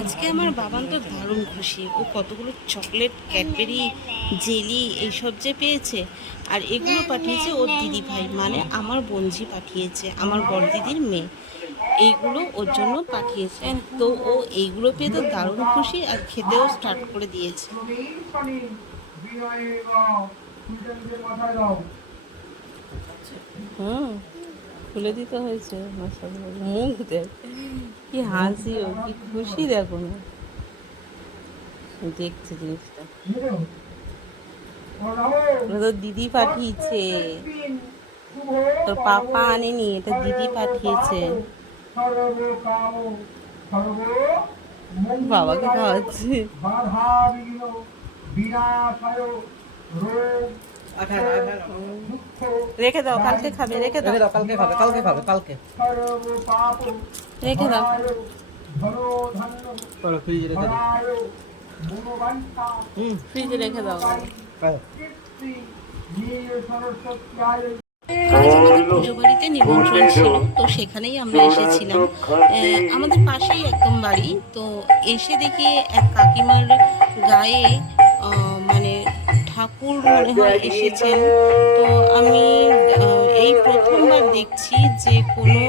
আজকে আমার বাবান তো দারুণ খুশি। ও কতগুলো চকলেট, ক্যাডবেরি, জেলি এইসব যে পেয়েছে। আর এগুলো পাঠিয়েছে ওর দিদি ভাই, মানে আমার বোনঝি পাঠিয়েছে, আমার বড় দিদির মেয়ে। এইগুলো ওর জন্য পাঠিয়েছে। তো ও এইগুলো পেয়ে তো দারুণ খুশি, আর খেতেও স্টার্ট করে দিয়েছে। হুম, খুলে দিতে হয়েছে। মুখ দেখ, কি হাসি, ও কি খুশি দেখো না, দেখছে জিনিসটা। তোর দিদি পাঠিয়েছে, তোর পাপা আনেনি, এটা দিদি পাঠিয়েছে। বাবাকে খাওয়াচ্ছে। রেখে দাও, কালকে খাবে, রেখে দাও, কালকে খাবে, কালকে খাবে, কালকে রেখে দাও। ফ্রিজে রেখে দাও। ফ্রিজে রেখে দাও। আজ আমাদের পুজো বাড়িতে নিমন্ত্রণ ছিল, তো সেখানেই আমরা এসেছিলাম। আমাদের পাশেই একদম বাড়ি। তো এসে দেখি এক কাকিমার গায়ে মানে ঠাকুর মনে হয় এসেছেন। তো আমি এই প্রথমবার দেখছি যে কোনো,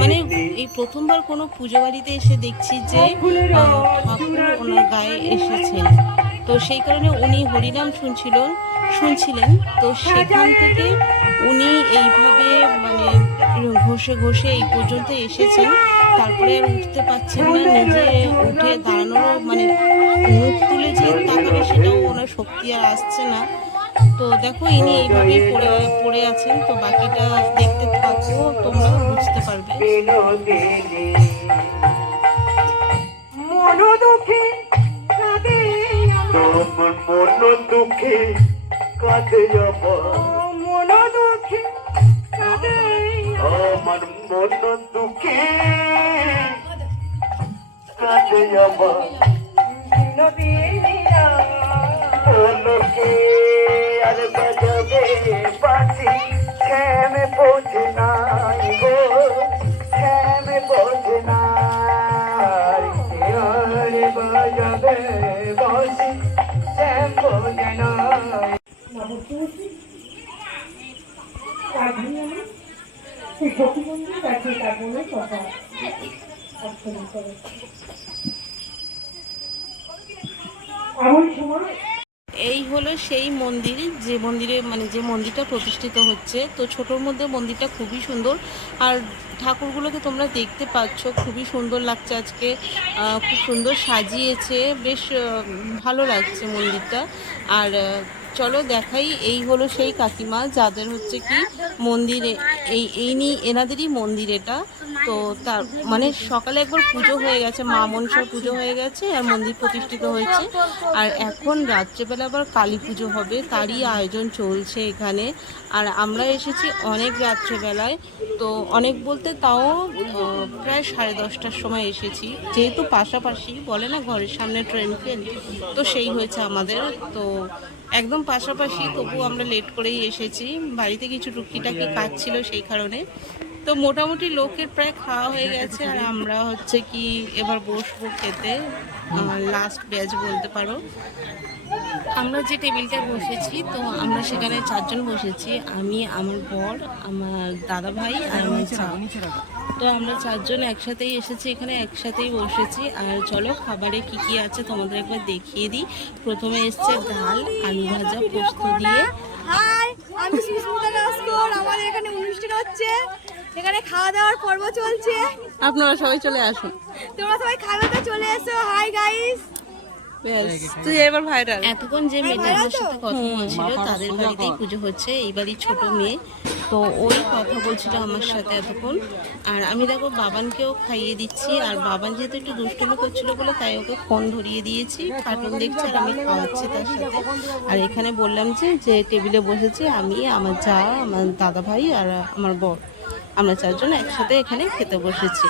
মানে এই প্রথমবার কোনো পুজো বাড়িতে এসে দেখছি যে ঠাকুর ওনার গায়ে এসেছেন। তো সেই কারণে উনি হরিনাম শুনছিলেন। তো সেখান থেকে উনি এইভাবে মানে ঘষে ঘষে এই পর্যন্ত এসেছেন। তারপরে আর উঠতে পারছেন না, নিজে উঠে দাঁড়ানোরও মানে মুখ তুলে যে তাকাবে সেটাও ওনার শক্তি আর আসছে না। তো দেখো ইনি এইভাবেই পড়ে আছেন। তো বাকিটা দেখতে থাকো, তোমরা বুঝতে পারবে। দুঃখে কাঁদে আমার দুঃখে কাঁদে আমার মন দুঃখে কাঁদে আমার লোকে আর বাজাবে বাঁচি শ্যামে বোঝে নাই গো শ্যামে বোঝে নাই আর বাজাবে বাঁচি শ্যাম বোঝে নাই। এই হলো সেই মন্দির, যে মন্দিরে মানে যে মন্দিরটা প্রতিষ্ঠিত হচ্ছে। তো ছোটোর মধ্যে মন্দিরটা খুবই সুন্দর, আর ঠাকুরগুলোকে তোমরা দেখতে পাচ্ছ, খুবই সুন্দর লাগছে আজকে। খুব সুন্দর সাজিয়েছে, বেশ ভালো লাগছে মন্দিরটা। আর চলো দেখাই, এই হলো সেই কাকিমা যাদের হচ্ছে কি মন্দিরে, এনাদেরই মন্দির এটা। তো তার মানে সকালে একবার পুজো হয়ে গেছে, মা মনসার পুজো হয়ে গেছে, আর মন্দির প্রতিষ্ঠিত হয়েছে। আর এখন রাত্রেবেলা আবার কালী পুজো হবে, তারই আয়োজন চলছে এখানে। আর আমরা এসেছি অনেক রাত্রেবেলায়। তো অনেক বলতে তাও প্রায় 10:30টার সময় এসেছি, যেহেতু পাশাপাশি বলে না ঘরের সামনে ট্রেন, তো সেই হয়েছে আমাদের। তো একদম পাশাপাশি, তবু আমরা লেট করেই এসেছি। বাড়িতে কিছু টুকিটাকি কাজ ছিল সেই কারণে। তো মোটামুটি লোকের প্রায় খাওয়া হয়ে গেছে, আর আমরা হচ্ছে কি এবার বসবো খেতে, লাস্ট ব্যাচ বলতে পারো। আমরা যে টেবিলটায় বসেছি, তো আমরা সেখানে 4 জন বসেছি, আমি, আমার বর, আমার দাদা ভাই আর আমার চা। তো আমরা 4 জন একসাথেই এসেছি, এখানে একসাথেই বসেছি। আর চলো খাবারে কি কি আছে তোমাদের একবার দেখিয়ে দিই। প্রথমে এসছে ডাল, আলু ভাজা, পোস্ত দিয়ে। হাই, আমি সুস্মিতা নস্কর। আমাদের এখানে অনুষ্ঠান হচ্ছে, এখানে খাওয়া দাওয়ার পর্ব চলছে। আপনারা সবাই চলে আসুন, তোমরা সবাই খাবে তো চলে এসো। হাই গাইস, তুই এবার ভাইরাল। এতক্ষণ যে মেয়েটার সাথে কথা বলছিল তাদের বাড়িতেই পুজো হচ্ছে, এই বাড়ির ছোট মেয়ে। তো ওই কথা বলছিল আমার সাথে এতক্ষণ। আর আমি দেখো বাবানকেও খাইয়ে দিচ্ছি, আর বাবান যেহেতু একটু দুষ্টুমি করছিল বলে তাই ওকে ফোন ধরিয়ে দিয়েছি, কার্টুন দেখছে আর আমি খাওয়াচ্ছি তার সাথে। আর এখানে বললাম যে টেবিলে বসেছি আমি, আমার যা, আমার দাদা ভাই আর আমার বর, আমরা 4 জন একসাথে এখানে খেতে বসেছি।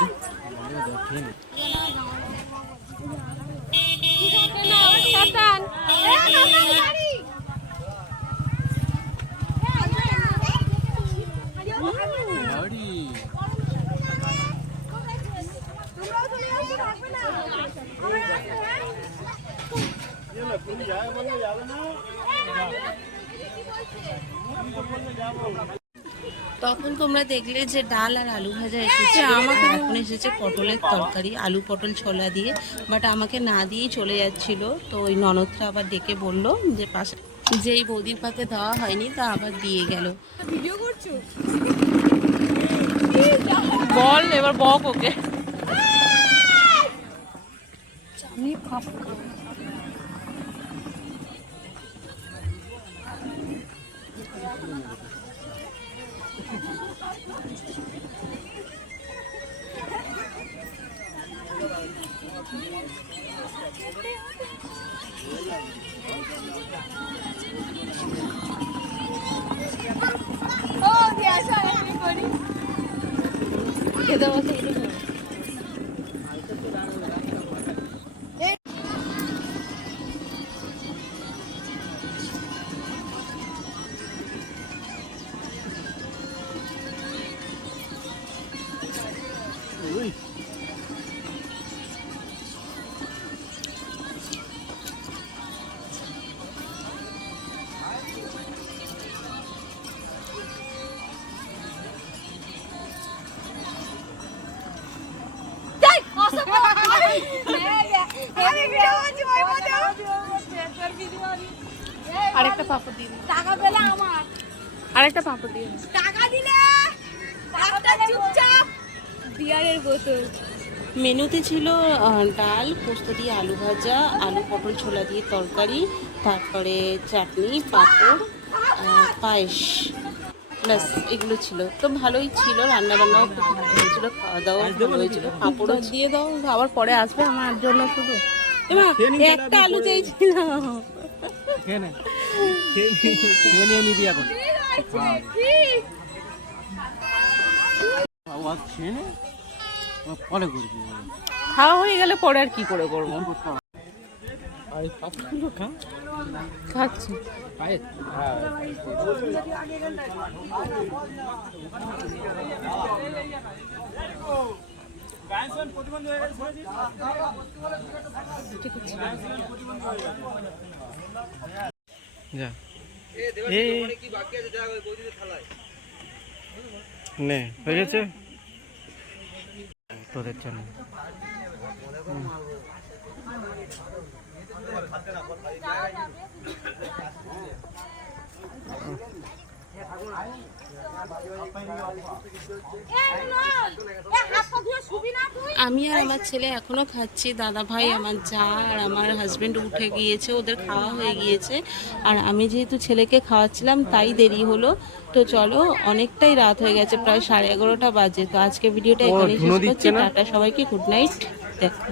তখন তোমরা দেখলে যে ডাল আর আলু ভাজা এসেছে, আমাকে এখন এসেছে পটলের তরকারি, আলু পটল ছোলা দিয়ে। বাট আমাকে না দিয়েই চলে যাচ্ছিল। তো ওই ননদটা আবার ডেকে বলল যে পাশে যেই বৌদির পাতে দেওয়া হয়নি তা আবার দিয়ে গেল। ভিডিও করছো? বল এবার বক ওকে। আমি খাবো। ও দিয়া আমি করি খেতে বসে আরেকটা পাপড় দিয়ে টাকা পেলে আমার আরেকটা পাপড় দিয়ে টাকা দিলে একটা চুপচাপ বিয়ারের বোতল। মেনুতে ছিল ডাল, পোস্ত দিয়ে আলু ভাজা, আলু পটল ছোলা দিয়ে তরকারি, তারপরে চাটনি, পাঁপড়, পায়েস, ব্যাস এগুলো ছিল। তো ভালোই ছিল, রান্নাবান্নাও খুব ভালো হয়েছিল, খাওয়া দাওয়া ভালো হয়েছিল। পাঁপড়ও দিয়ে দাও, আবার পরে আসবে আমার জন্য শুধু। এমা একটা আলু চাইছিলাম। নিবি এখন পরে করবি। খাওয়া হয়ে গেলে পরে আর কি করে করবো। খাচ্ছি। যা নে হয়ে গেছে তোদের জন্য। আমি আর আমার ছেলে এখনো খাচ্ছি। দাদা ভাই, আমার যা আর আমার হাজবেন্ড উঠে গিয়েছে, ওদের খাওয়া হয়ে গিয়েছে। আর আমি যেহেতু ছেলেকে খাওয়াচ্ছিলাম তাই দেরি হলো। তো চলো, অনেকটাই রাত হয়ে গেছে, প্রায় 11:30 বাজে। তো আজকে ভিডিওটা এখানেই শেষ করছি। টাটা সবাইকে, গুড নাইট, দেখা।